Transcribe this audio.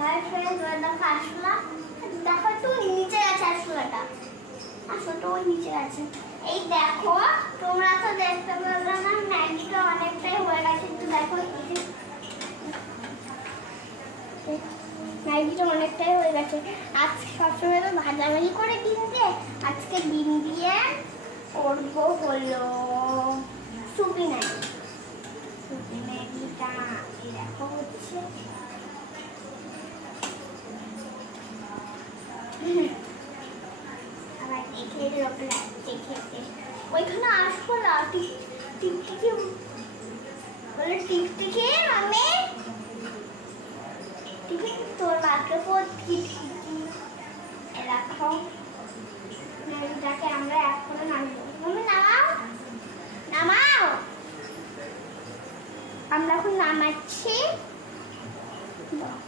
Hi friends, দেখো আসলা, দেখো একটু নিচে আছে আসলাটা, আসলটা ওই নিচে আছে। এই দেখো, তোমরা তো দেখতে পারবে না, ম্যাগিটা অনেকটাই হয়ে গেছে, একটু দেখো ম্যাগিটা অনেকটাই হয়ে গেছে। আজকে সবসময় তো ভাজাভাজি করে ডিম দিয়ে, আজকে ডিম দিয়ে করবো হলো সুপি ম্যাগি। সুপি ম্যাগিটা এই দেখো হচ্ছে, আবার দেখে লোক লাগছে খেতে। ওইখানে আসবো না, টিকটিকি বলে টিকটিকি আমি তোর মাকে টিকটিকি রাখো। ম্যাগিটাকে আমরা এখন নামাবো। তুমি নামাও, নামাও, আমরা এখন নামাচ্ছি।